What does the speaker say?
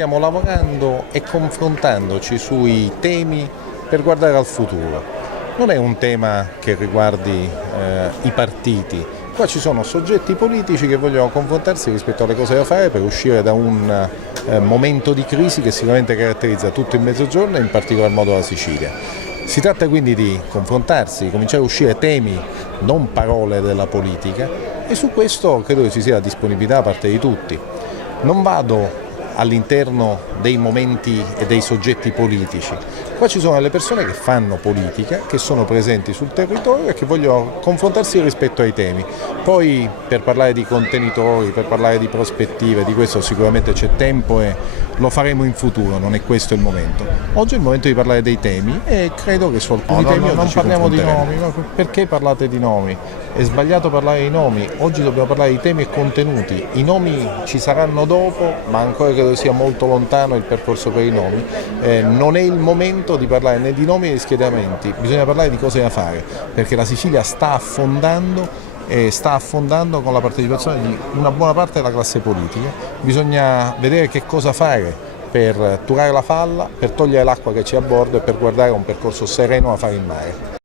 stiamo lavorando e confrontandoci sui temi per guardare al futuro. Non è un tema che riguardi i partiti, qua ci sono soggetti politici che vogliono confrontarsi rispetto alle cose da fare per uscire da un momento di crisi che sicuramente caratterizza tutto il Mezzogiorno e in particolar modo la Sicilia. Si tratta quindi di confrontarsi, di cominciare a uscire temi, non parole della politica, e su questo credo che ci sia la disponibilità da parte di tutti. Non vado all'interno dei momenti e dei soggetti politici. Qua ci sono delle persone che fanno politica, che sono presenti sul territorio e che vogliono confrontarsi rispetto ai temi. Poi per parlare di contenitori, per parlare di prospettive, di questo sicuramente c'è tempo e lo faremo in futuro, non è questo il momento. Oggi è il momento di parlare dei temi e credo che su alcuni temi oggi non ci parliamo di confronteremo. nomi, perché parlate di nomi? È sbagliato parlare di nomi, oggi dobbiamo parlare di temi e contenuti. I nomi ci saranno dopo, ma ancora credo sia molto lontano il percorso per i nomi. Non è il momento di parlare né di nomi né di schieramenti, bisogna parlare di cose da fare, perché la Sicilia sta affondando e sta affondando con la partecipazione di una buona parte della classe politica. Bisogna vedere che cosa fare per turare la falla, per togliere l'acqua che c'è a bordo e per guardare a un percorso sereno da fare in mare.